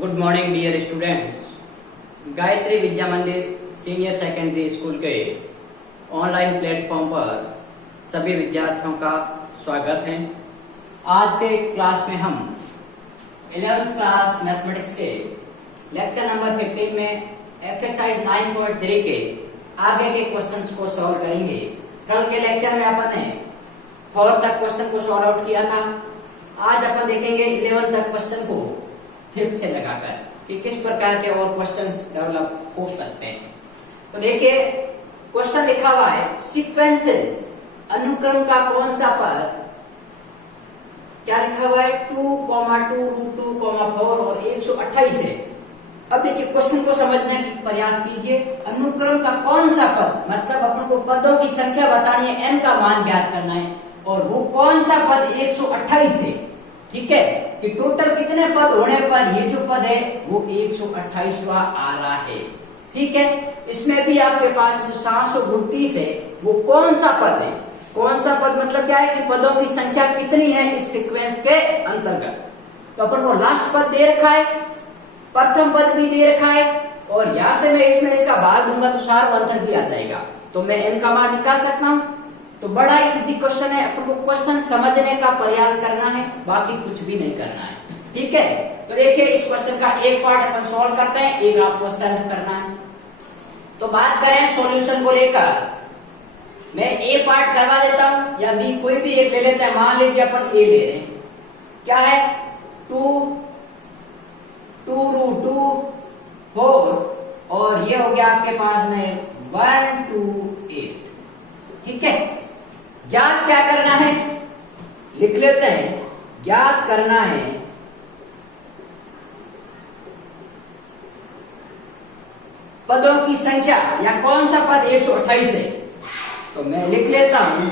Good morning dear students. Gayatri Vidya Mandir senior secondary school के online platform पर सभी विद्यार्थियों का स्वागत है। आज के क्लास में हम 11th क्लास मैथमेटिक्स के लेक्चर नंबर 15 में एक्सरसाइज 9.3 के आगे के क्वेश्चंस को सॉल्व करेंगे। कल के लेक्चर में अपन ने 4 तक क्वेश्चन को सॉल्व आउट किया था। आज अपन देखेंगे 11 तक क्वेश्चन को 5 से लगाकर कि किस प्रकार के और क्वेश्चंस डेवलप हो सकते हैं। तो देखिए क्वेश्चन लिखा हुआ है सीक्वेंसेस, अनुक्रम का कौन सा पद, क्या लिखा हुआ है 2,2√2,4 और 128 है। अब देखिए क्वेश्चन को समझने की प्रयास कीजिए। अनुक्रम का कौन सा पद मतलब अपन को पदों की संख्या बतानी है, n का मान ज्ञात करना है और वो कौन सा पद 128 है। ठीक है कि टोटल कितने पद होने पर ये जो पद है वो 128वां आ रहा है। ठीक है, इसमें भी आपके पास जो 732 है वो कौन सा पद है। कौन सा पद मतलब क्या है कि पदों की संख्या कितनी है इस सीक्वेंस के अंतर्गत। तो अपन को लास्ट पद दे रखा है, प्रथम पद भी दे रखा है और यहां से मैं इसमें इसका भाग दूंगा तो सार्वंतर भी आ जाएगा, तो मैं n का मान निकाल सकता हूं। तो बड़ा इजी क्वेश्चन है, अपन को क्वेश्चन समझने का प्रयास करना है, बाकी कुछ भी नहीं करना है। ठीक है, तो देखिए इस क्वेश्चन का एक पार्ट अपन सॉल्व करते हैं, एक आपको सॉल्व करना है। तो बात करें सॉल्यूशन को लेकर, मैं ए पार्ट करवा देता हूं या बी, कोई भी एक ले लेते हैं। मान लीजिए अपन ए ले रहे हैं, क्या है 2√2 और ये हो गया आपके पास में 1 2 8। ठीक है, ज्ञात क्या करना है लिख लेते हैं। ज्ञात करना है पदों की संख्या या कौन सा पद 128 है। तो मैं लिख लेता हूं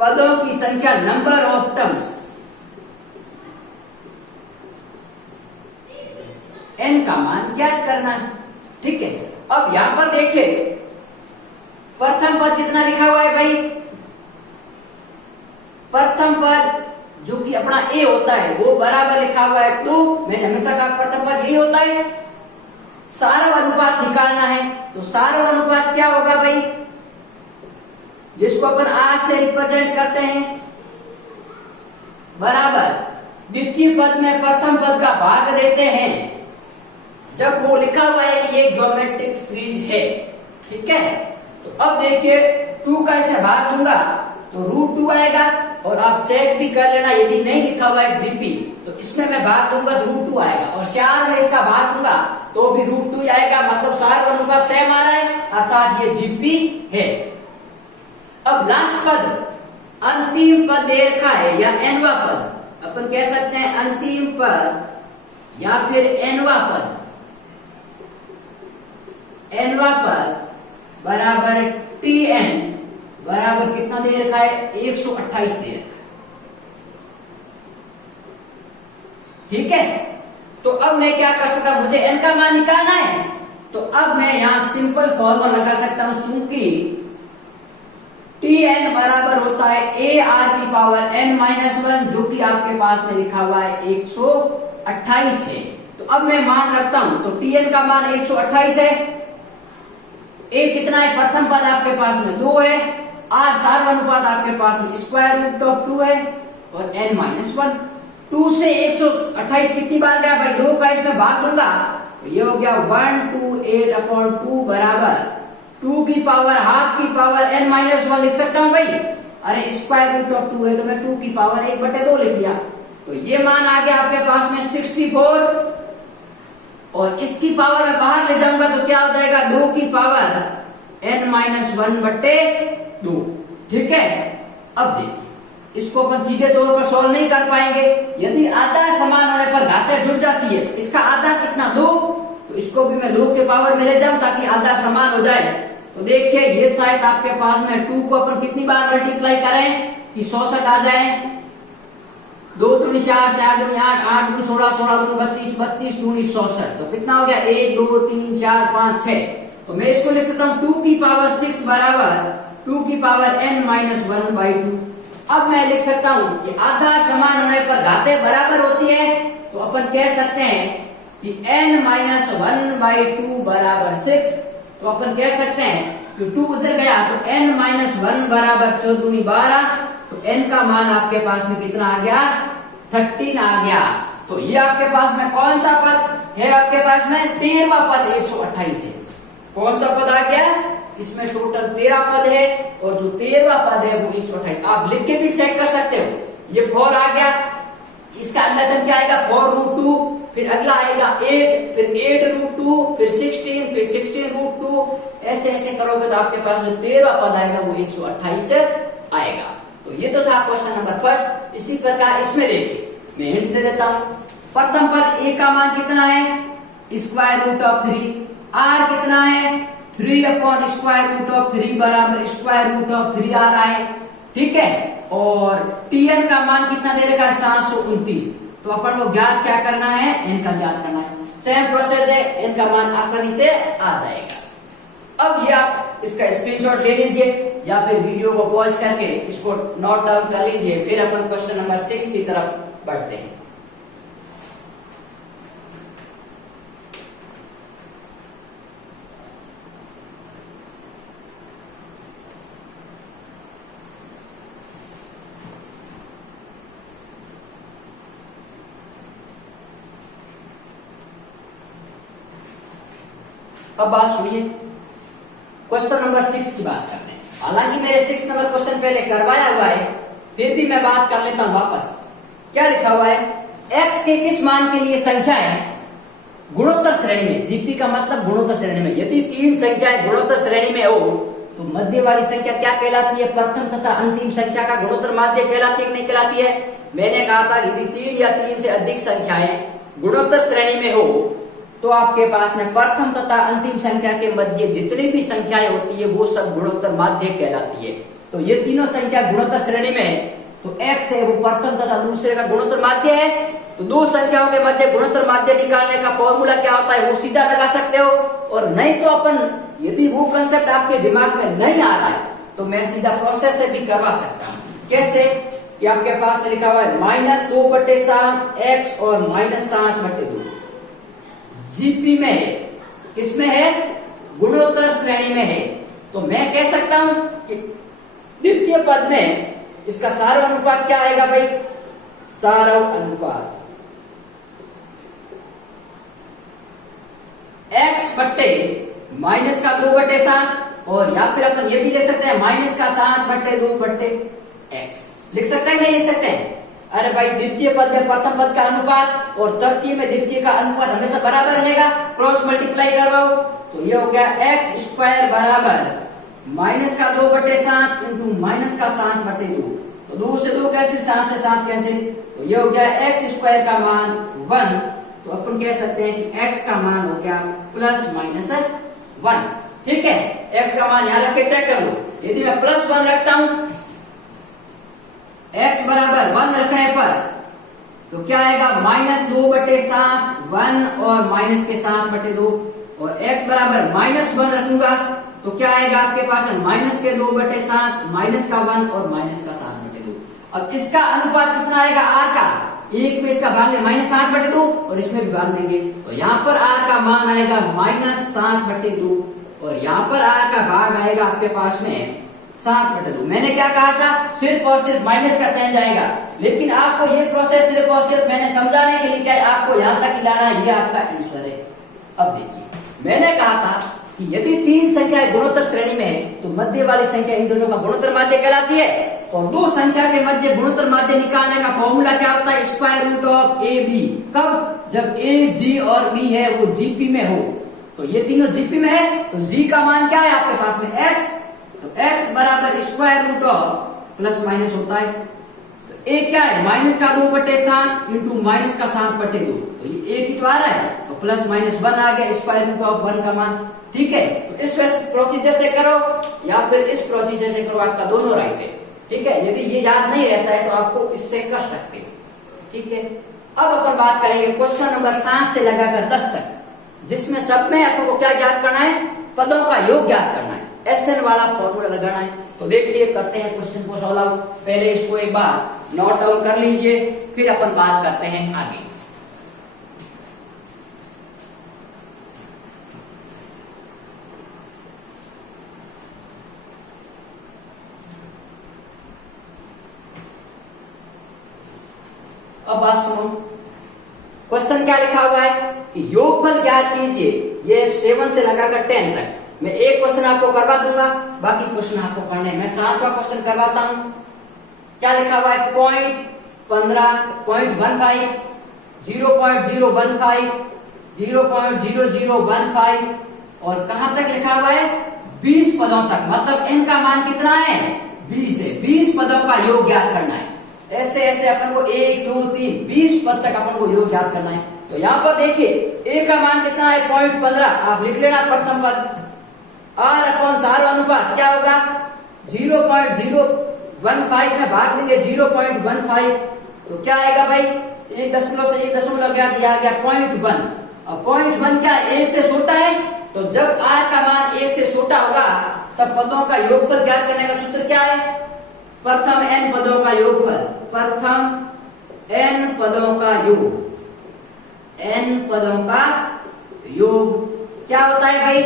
पदों की संख्या, नंबर ऑफ टर्म्स, n का मान ज्ञात करना है। ठीक है, अब यहां पर देखिए प्रथम पद कितना लिखा हुआ है भाई। प्रथम पद जो कि अपना a होता है वो बराबर लिखा हुआ है 2। मैंने हमेशा कहा प्रथम पद यही होता है। सार्व अनुपात निकालना है, तो सार्व अनुपात क्या होगा भाई, जिसको अपन r से रिप्रेजेंट करते हैं, बराबर द्वितीय पद में प्रथम पद का भाग देते हैं जब वो लिखा हुआ है कि ये ज्योमेट्रिक सीरीज है। ठीक है, तो अब देखिए 2 का इसे भाग दूंगा तो √2 आएगा और आप चेक भी कर लेना, यदि नहीं लिखा हुआ है जीपी तो इसमें मैं भाग दूंगा तो √2 आएगा और 4 में इसका भाग दूंगा तो भी √2 आएगा, मतलब सार्व अनुपात सेम आ रहा है, अर्थात ये जीपी है। अब लास्ट पद, अंतिम पद दे रखा है या nवां पद, अपन कह सकते हैं अंतिम पद या फिर nवां पद। nवां पद बराबर tn बराबर कितना दे रखा है 128 दे रखा है। ठीक है, तो अब मैं क्या कर सकता हूं, मुझे n का मान निकालना है, तो अब मैं यहां सिंपल फॉर्मूला लगा सकता हूं, चूंकि tn बराबर होता है ar⁻n-1 जो कि आपके पास में लिखा हुआ है 128 है। तो अब मैं मान रखता हूं, तो tn का मान 128 है, a कितना है, प्रथम पद आपके पास में 2 है, r सार्व अनुपात आपके पास में √2 है और n-1। 2 से 128 कितनी बार गया भाई, 2 का इसमें भाग दूंगा तो ये हो गया 128/2 बराबर 2 की पावर हाफ की पावर n-1 लिख सकता हूं भाई। अरे √2 है तो मैं 2 की पावर 1/2 लिख लिया, तो ये मान आ गया आपके पास में 64 और इसकी पावर में बाहर ले जाऊंगा तो क्या हो जाएगा 2 की पावर n-1/2। ठीक है, अब देखिए इसको अपन सीधे तौर पर सॉल्व नहीं कर पाएंगे, यदि आधा समान होने पर घातें जुड़ जाती है, इसका आधा कितना 2, तो इसको भी मैं 2 के पावर में ले जाऊं ताकि आधा समान हो जाए। तो देखिए ये साइड आपके पास में 2 को अपन कितनी बार मल्टीप्लाई करें कि 64 आ जाए, 2 दूनी 4, 4 दूनी 8, 8 दूनी 16, 16 दूनी 32, 32 दूनी 64, तो कितना हो गया 1 2 3 4 5 6। तो मैं इसको लिख सकता हूं 2 की पावर 6 बराबर 2 की पावर n-1/2। अब मैं लिख सकता हूं कि आधा समान होने पर घातें बराबर होती है, तो अपन कह सकते हैं कि n-1/2 बराबर 6, तो अपन कह सकते हैं कि 2 उधर गया तो n-1 बराबर 4 दूनी 12, तो n का मान आपके पास में कितना आ गया? 13 आ गया। तो ये आपके पास में कौन सा पद है? आपके पास में 13वां पद 128 है। कौन सा पद आ गया? इसमें टोटल 13 पद है और जो 13वां पद है वो 128। आप लिख के भी चेक कर सकते हो। ये 4 आ गया, इसका अगला टर्म क्या आएगा? 4√2, फिर अगला आएगा 8, फिर 8√2, फिर 16, फिर 16√2। ऐसे ऐसे करोगे तो आपके पास जो 13वां पद आएगा वो 128 आएगा। तो ये तो था क्वेश्चन नंबर फर्स्ट। इसी प्रकार इसमें देखिए, मैं हिंट दे देता हूं। प्रथम पद a का मान कितना है? √3। r कितना है? 3/√3 बराबर √3 आ रहा है, ठीक है। और tn का मान कितना दे रखा है? 729। तो अपन को ज्ञात क्या करना है? n का ज्ञात करना है। सेम प्रोसेस है, n का मान आसानी से आ जाएगा। अब ये आप इसका स्क्रीनशॉट ले लीजिए या फिर वीडियो को पॉज करके इसको नोट डाउन कर लीजिए। फिर अपन क्वेश्चन नंबर 6 की तरफ बढ़ते हैं। अब बात सुनिए, क्वेश्चन नंबर 6 की बात करते हैं। हालांकि मेरे 6 नंबर क्वेश्चन पहले करवाया हुआ है, फिर भी मैं बात कर लेता हूं वापस। क्या लिखा हुआ है? x के किस मान के लिए संख्याएं गुणोत्तर श्रेणी में, जीपी का मतलब गुणोत्तर श्रेणी में, यदि 3 संख्याएं गुणोत्तर श्रेणी में हो तो मध्य वाली संख्या क्या कहलाती है? प्रथम तथा अंतिम संख्या का गुणोत्तर माध्य कहलाती है कि नहीं कहलाती है? मैंने कहा था यदि 3 या 3 से अधिक संख्याएं गुणोत्तर श्रेणी में हो तो आपके पास में प्रथम तथा अंतिम संख्या के मध्य जितनी भी संख्याएं होती है वो सब गुणोत्तर माध्य कहलाती है। तो ये तीनों संख्या गुणोत्तर श्रेणी में है, तो x है वो प्रथम तथा दूसरे का गुणोत्तर माध्य है। तो दो संख्याओं के मध्य गुणोत्तर माध्य निकालने का फॉर्मूला क्या होता है वो सीधा लगा सकते हो, और नहीं तो अपन यदि वो कंसेप्ट आपके दिमाग में नहीं आ रहा है तो मैं सीधा प्रोसेस से भी करवा सकता हूँ। कैसे? कि आपके पास में लिखा हुआ है -2/7 x और -7/2 जीपी में है, किसमें है? गुणोत्तर श्रेणी में है। तो मैं कह सकता हूं कि द्वितीय पद में इसका सारव अनुपात क्या आएगा भाई? सारव अनुपात x बट्टे माइनस का 2/7, और या फिर अपन ये भी लिख सकते हैं -7/2/x। लिख सकते हैं नहीं लिख सकते हैं? अरे भाई द्वितीय पद में प्रथम पद का अनुपात और तृतीय में द्वितीय का अनुपात हमेशा बराबर रहेगा, क्रॉस मल्टीप्लाई करवाओ तो ये हो गया x² बराबर -2/7 इंटू -7/2। तो 2 से 2 कैंसिल, 7 से 7 कैंसिल, तो ये हो गया x² का मान 1। तो अपन कह सकते हैं कि x का मान हो गया +-1, ठीक है। x का मान यहां रख के चेक कर लो। यदि मैं +1 रखता हूं, x बराबर 1 रखने पर तो क्या आएगा? -2/7, 1 और माइनस के 7/2, और x बराबर -1 रखूंगा तो क्या आएगा आपके पास? -2/7, -1 और -7/2। अब इसका अनुपात कितना आएगा? r का, एक में इसका भाग है -7/2 और इसमें भी भाग देंगे, तो यहाँ पर r का मान आएगा -7/2 और यहाँ पर r का भाग आएगा आपके पास में 7/2। मैंने क्या कहा था? सिर्फ और सिर्फ माइनस का चेंज आएगा, लेकिन आपको ये प्रोसेस सिर्फ और सिर्फ मैंने समझाने के लिए क्या है, आपको यहां तक ही लाना, ये आपका ईश्वर है। अब देखिए, मैंने कहा था कि यदि 3 संख्याएं गुणोत्तर श्रेणी में है तो मध्य वाली संख्या इन दोनों का गुणोत्तर माध्य कहलाती है, और दो संख्या के मध्य गुणोत्तर माध्य निकालने का फॉर्मूला क्या होता है? √AB। कब? जब a, g और b है वो जीपी में हो। तो ये तीनों जीपी में है, तो g का मान क्या है आपके पास में? x। तो x बराबर √, प्लस माइनस होता है, तो a क्या है? -2/7 इंटू -7/2, तो ये a की तो आ रहा है, तो +-1 आ गया √1 का मान, ठीक है। तो इस प्रोसीजर से करो या फिर इस प्रोसीजर से करो, आपका दोनों राइट है, ठीक है। यदि ये याद नहीं रहता है तो आपको इससे कर सकते हैं, ठीक है। अब अपन बात करेंगे क्वेश्चन नंबर 7 से लगाकर 10 तक, जिसमें सब में आपको क्या ज्ञात करना है? पदों का योग ज्ञात करना है, SN वाला फॉर्मूला लगाना है। तो देखिए करते हैं क्वेश्चन को सॉल्व आउट। पहले इसको एक बार नोट डाउन कर लीजिए, फिर अपन बात करते हैं आगे। अब बात सुनो, क्वेश्चन क्या लिखा हुआ है कि योगफल ज्ञात कीजिए, ये 7 से लगाकर 10 तक। मैं एक क्वेश्चन आपको करवा दूंगा, बाकी क्वेश्चन आपको करने। मैं 7वां क्वेश्चन करवाता हूं। क्या लिखा हुआ है? 0.15, 0.15, 0.015, 0.0015 और कहां तक लिखा हुआ है? 20 पदों तक। मतलब n का मान कितना है? 20 है। 20 पदों का योग ज्ञात करना है। ऐसे ऐसे अपन को 1 2 3 20 पद तक अपन को योग ज्ञात करना है। तो यहाँ पर देखिए a का मान कितना है? 0.15। आप लिख लेना प्रथम पद। r अपॉन सार अनुपात क्या होगा? 0.015 में भाग देंगे 0.15, तो क्या आएगा भाई? 1 से 1 क्या दिया गया? 0.1। अब 0.1 क्या 1 से छोटा है? तो जब r का मान 1 से छोटा होगा तब पदों का योगफल ज्ञात करने का सूत्र क्या है? प्रथम n पदों का योगफल, प्रथम n पदों का योग, n पदों का योग क्या होता है भाई?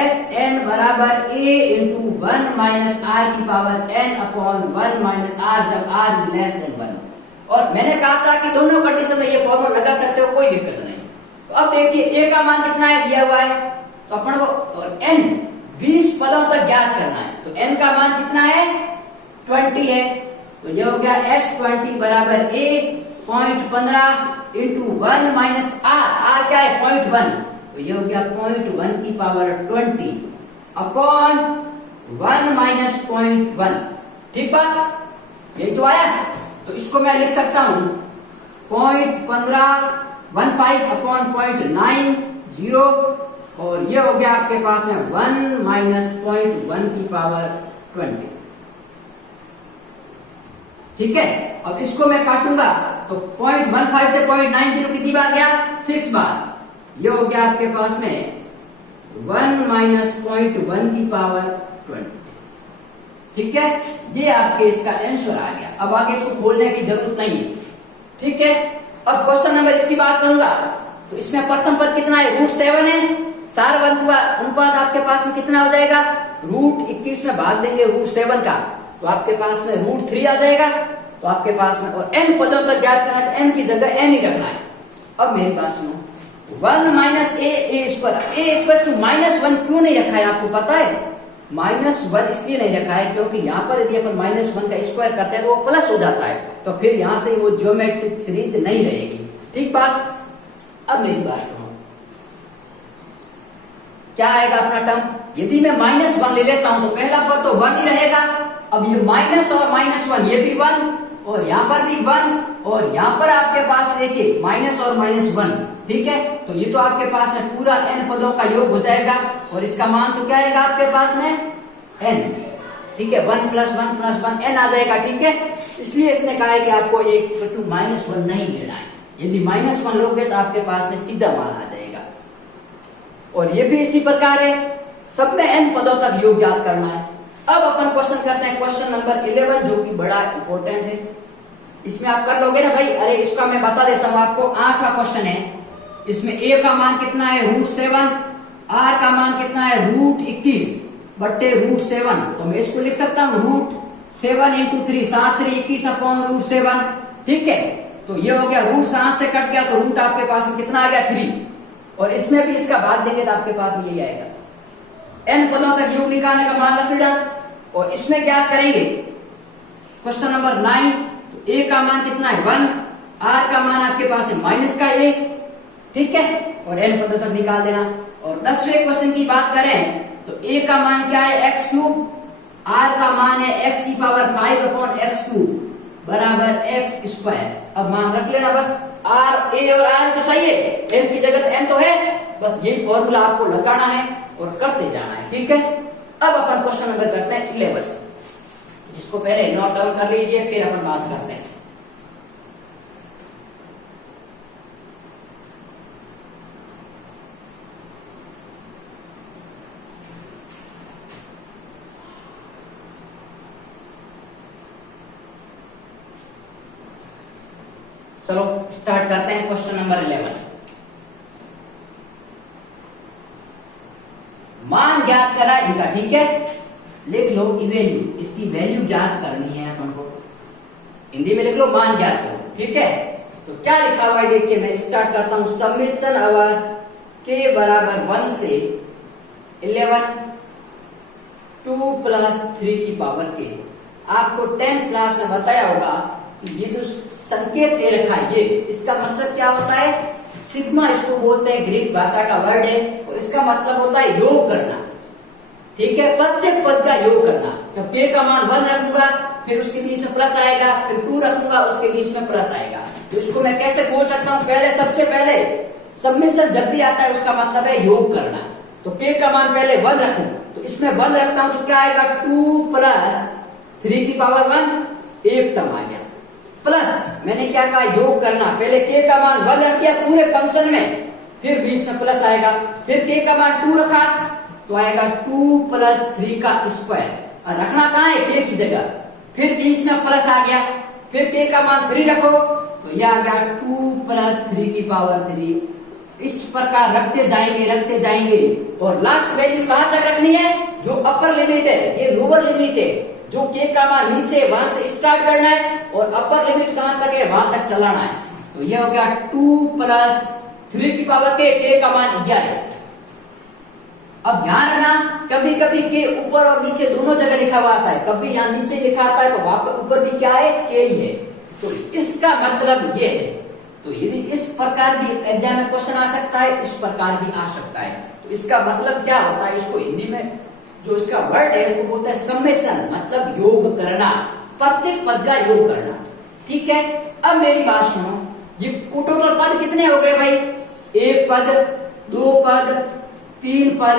Sn बराबर a इंटू 1 माइनस r की power n upon 1 minus r, जब r इज लेस देन 1। और मैंने कहा था कि दोनों कंडीशन में ये फॉर्मूला लगा सकते हो, कोई दिक्कत नहीं। तो अब देखिए a का मान कितना है दिया हुआ है, तो अपन को n 20 पदों तक ज्ञात करना है। तो n का मान कितना है? 20 है। तो ये हो गया S20 बराबर a 0.15 इंटू 1 माइनस r क्या है? 0.1। तो ये हो गया 0.1 की पावर 20 अपॉन 1 माइनस 0.1। ठीक बात, यही तो आया। तो इसको मैं लिख सकता हूं 0.15 अपॉन 0.90 और ये हो गया आपके पास में 1 माइनस 0.1 की पावर 20। ठीक है, अब इसको मैं काटूंगा तो 0.15 से 0.90 कितनी बार गया? 6 बार। ये हो गया आपके पास में 1 माइनस 0.1 की पावर 20। ठीक है, ये आपके इसका आंसर आ गया। अब आगे इसको खोलने की जरूरत नहीं है। ठीक है, अब क्वेश्चन नंबर इसकी बात करूंगा तो इसमें प्रथम पद कितना है? √7 है। सार अनुपात आपके पास में कितना हो जाएगा? √21 में भाग देंगे √7 का, तो आपके पास में √3 आ जाएगा। तो आपके पास में और n पदों तक ज्ञात करना है तो n की जगह n ही रखना है। अब मेरी बात सुनो, 1 minus a square, a equal to -1 क्यों नहीं रखा है आपको पता है? -1 इसलिए नहीं रखा है क्योंकि यहाँ पर यदि अपन -1 का स्क्वायर करते हैं तो वो प्लस हो जाता है, तो फिर यहाँ से वो ज्योमेट्रिक सीरीज नहीं रहेगी। ठीक बात। अब मेरी बात सुनो, क्या आएगा अपना टर्म? यदि मैं -1 ले लेता हूं तो पहला पद तो 1 ही रहेगा। अब ये माइनस और -1 ये भी 1 और यहाँ पर भी 1 और यहाँ पर आपके पास देखिए माइनस और -1। ठीक है, तो ये तो आपके पास में पूरा n पदों का योग हो जाएगा और इसका मान तो क्या आएगा आपके पास में? n। ठीक है, 1 + 1 + 1 n आ जाएगा। ठीक है, इसलिए इसने कहा है कि आपको एक -1 नहीं लेना है। यदि -1 लोगे तो आपके पास में सीधा मान आ जाएगा। और ये भी इसी प्रकार है, सब में n पदों तक योग ज्ञात करना है। अब अपन क्वेश्चन करते हैं क्वेश्चन नंबर 11 जो कि बड़ा इंपॉर्टेंट है। इसमें आप कर लोगे ना भाई? अरे इसका मैं बता देता हूं आपको। 8वां क्वेश्चन है, इसमें a का मान कितना है? √7, r का मान कितना है? √21 बट्टे √7। तो मैं इसको लिख सकता हूं √7 × 3 7 3 21 अपॉन √7। ठीक है, तो ये हो गया √7 से कट गया तो रूट आपके पास में कितना आ गया? 3 और इसमें भी इसका भाग देंगे तो आपके पास में यही आएगा। n पदों तक योग निकालने का मान रख लिया और इसमें क्या करेंगे? क्वेश्चन नंबर 9, तो a का मान कितना है? 1, r का मान आपके पास है -1। ठीक है, और n पदों तक निकाल देना। और 10वें क्वेश्चन की बात करें तो a का मान क्या है? x3, r का मान है x⁵/x³ बराबर x²। अब मान रख लेना बस। r a और r तो चाहिए, n की जगह n तो है, बस यही फॉर्मूला आपको लगाना है और करते जाना है। ठीक है, अब अपन क्वेश्चन नंबर करते हैं 11, जिसको पहले नोट डाउन कर लीजिए फिर अपन बात करते हैं। चलो स्टार्ट करते हैं क्वेश्चन नंबर 11। मान ज्ञात करा इनका। ठीक है, लिख लो वैल्यू, इसकी वैल्यू ज्ञात करनी है अपन को। हिंदी में लिख लो मान ज्ञात करो। ठीक है, तो क्या लिखा हुआ है देखिए, मैं स्टार्ट करता हूं। समेशन अवर के बराबर 1 से 11 2 प्लस 3 की पावर के। आपको 10th क्लास में बताया होगा कि ये जो संकेत दे रखा है ये, इसका मतलब क्या होता है? सिग्मा इसको बोलते हैं, ग्रीक भाषा का वर्ड है, और इसका मतलब होता है योग करना। ठीक है, प्रत्येक पद का योग करना। तो के का मान 1 रखूंगा, फिर उसके बीच में प्लस आएगा, फिर 2 रखूंगा, उसके बीच में प्लस आएगा। तो इसको मैं कैसे बोल सकता हूं? पहले सबसे पहले सबमिशन जब भी आता है उसका मतलब है योग करना। तो के का मान पहले 1 रखूं, तो इसमें 1 रखता हूं तो क्या आएगा? 2 प्लस 3 की पावर 1, एक टर्म आ गया। प्लस मैंने क्या कहा? योग करना। पहले के का मान 1 रख दिया पूरे फंक्शन में, फिर बीच में प्लस आएगा, फिर के का मान 2 रखा तो आएगा 2 प्लस 3 का स्क्वायर, और रखना कहाँ है? के की जगह, फिर बीच में प्लस आ गया, फिर के का मान 3 रखो तो यह आ गया 2 प्लस 3 की पावर 3। इस प्रकार रखते जाएंगे, और लास्ट वैल्यू कहां तक रखनी है? जो अपर लिमिट है, ये लोअर लिमिट है। जो के का मान नीचे वहां से स्टार्ट करना है, और अपर लिमिट कहां तक है? वहां तक चलाना है। तो यह हो गया 2 प्लस 3 की पावर के का मान 11। अब ध्यान रखना, कभी कभी के ऊपर और नीचे दोनों जगह लिखा हुआ आता है, कभी यहाँ नीचे लिखा आता है तो वहां पर ऊपर भी क्या है? के ही है। तो इसका मतलब ये है। तो यदि इस प्रकार भी एग्जाम में क्वेश्चन आ सकता है, इस प्रकार भी आ सकता है। तो इसका मतलब क्या होता है? इसको हिंदी में जो इसका वर्ड है उसको बोलते हैं समेशन, मतलब योग करना, प्रत्येक पद का योग करना। ठीक है, अब मेरी बात सुनो, ये टोटल पद कितने हो गए भाई? 1 पद, 2 पद, 3 पद,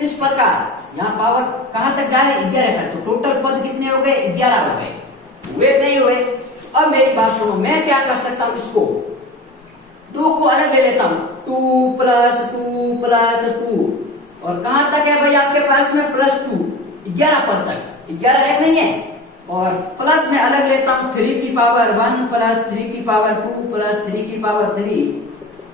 इस प्रकार यहाँ पावर कहां तक जा रही है? 11 तक। तो टोटल पद कितने हो गए? 11 हो गए। हुए नहीं हुए? अब मेरी बात सुनो, मैं क्या कर सकता हूं? इसको 2 को अलग ले लेता हूं, 2 प्लस 2 प्लस 2, और कहां तक है भाई आपके पास में? प्लस 2, 11 पद तक। 11 है नहीं है? और प्लस में अलग लेता हूं 3 की पावर 1 प्लस 3 की पावर 2 प्लस 3 की पावर 3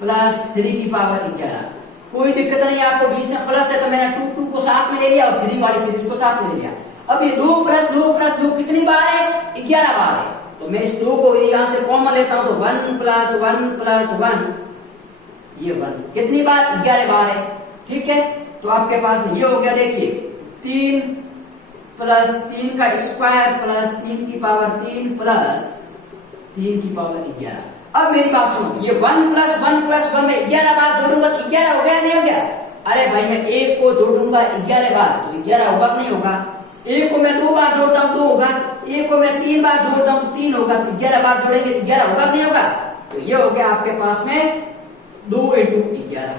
प्लस 3 की पावर 11। कोई दिक्कत नहीं, आपको बीच में प्लस है तो मैंने 2 को साथ में ले लिया और 3 वाली सीरीज को साथ में ले लिया। अब ये 2 प्लस 2 प्लस 2 कितनी बार है? 11 बार है। तो मैं इस 2 को यहां से कॉमन लेता हूं, तो 1 प्लस 1 प्लस 1, ये 1 कितनी बार? 11 बार है। ठीक है, तो आपके पास में ये हो गया, देखिए 3 प्लस 3 का स्क्वायर प्लस 3 की पावर 3 प्लस 3 की पावर 11। अब मेरी बात सुनो, ये 1 प्लस 1 प्लस 1 में 11 बार जोड़ूंगा तो 11 हो गया नहीं हो गया? अरे भाई मैं 1 को जोड़ूंगा 11 बार तो 11 होगा कि नहीं होगा? 1 को मैं 2 बार जोड़ता हूं 2 होगा, 1 को मैं 3 बार जोड़ता हूं 3 होगा, तो 11 बार जोड़ेंगे तो 11 होगा कि नहीं होगा? तो ये हो गया आपके पास में 2 × 11।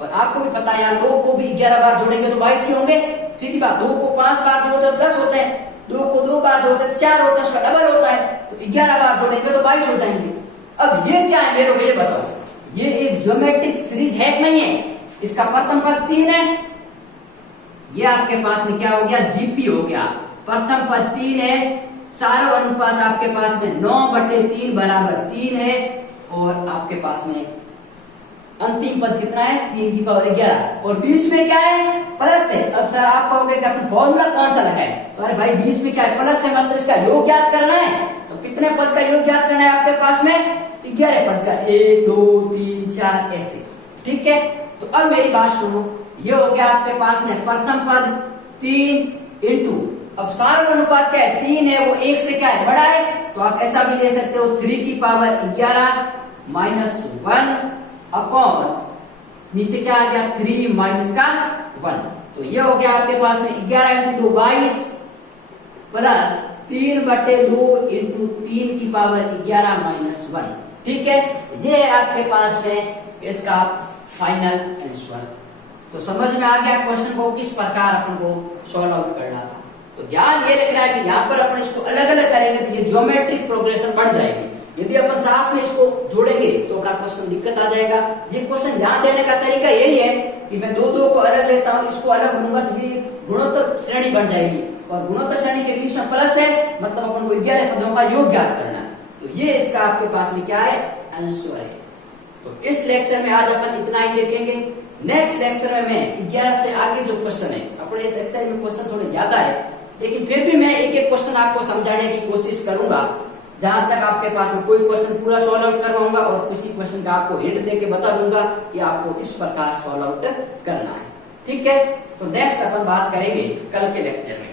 और आपको भी पता है यार, 2 को भी 11 बार जोड़ेंगे तो 22 ही होंगे। सीधी बात, 2 को 5 बार जोड़ते तो 10 होते हैं, 2 को 2 बार जोड़ते तो 4 होता है, उसका डबल होता है। तो 11 बार जोड़ेंगे तो 22 हो जाएंगे। अब ये क्या है मेरे को ये बताओ, ये एक ज्योमेट्रिक सीरीज है कि नहीं है? इसका प्रथम पद 3 है, ये आपके पास में क्या हो गया? जीपी हो गया। प्रथम पद 3 है, सारा अनुपात आपके पास में 9/3 बराबर 3 है, और आपके पास में अंतिम पद कितना है? 3 की पावर 11, और बीच में क्या है? प्लस है। अब सर आप कहोगे कि अपन फॉर्मूला कौन सा लगाए? तो अरे भाई बीच में क्या है? प्लस है, मतलब इसका योग ज्ञात करना है। तो कितने पद का योग ज्ञात करना है आपके पास में? 11 पद का, 1 2 3 4 ऐसे। ठीक है, तो अब मेरी बात सुनो, ये हो गया आपके पास में प्रथम पद 3 इंटू, अब सारा अनुपात क्या है? 3 है, वो 1 से क्या है? बड़ा है। तो आप ऐसा भी ले सकते हो 3 की पावर 11 माइनस 1 अपॉन नीचे क्या आ गया? 3 माइनस का 1। तो ये हो गया आपके पास में 11 × 2 22 प्लस 3/2 इंटू 3 की पावर 11 माइनस 1। ठीक है, ये है आपके पास में इसका फाइनल आंसर। तो समझ में आ गया क्वेश्चन को किस प्रकार अपन को सॉल्व आउट करना था। तो ध्यान ये रखना है कि यहाँ पर अपन इसको अलग अलग करेंगे तो ये ज्योमेट्रिक प्रोग्रेशन बढ़ जाएगी। यदि अपन साथ में इसको जोड़ेंगे तो अपना क्वेश्चन दिक्कत आ जाएगा। ये क्वेश्चन ध्यान देने का तरीका यही है कि मैं 2 को अलग लेता हूँ, इसको अलग लूंगा तो ये गुणोत्तर श्रेणी बन जाएगी, और गुणोत्तर श्रेणी के बीच में प्लस है, मतलब अपन को 11 पदों का योग ज्ञात करना है। तो ये इसका आपके पास में क्या है? आंसर है। तो इस लेक्चर में आज अपन इतना ही देखेंगे। नेक्स्ट लेक्चर में मैं 11 से आगे जो क्वेश्चन है, अपने इस एक्सरसाइज में क्वेश्चन थोड़े ज्यादा है, लेकिन फिर भी मैं एक एक क्वेश्चन आपको समझाने की कोशिश करूंगा। जहां तक आपके पास में कोई क्वेश्चन पूरा सॉल्व आउट करवाऊंगा और किसी क्वेश्चन का आपको हिंट देके बता दूंगा कि आपको इस प्रकार सॉल्व आउट करना है। ठीक है, तो नेक्स्ट अपन बात करेंगे कल के लेक्चर में।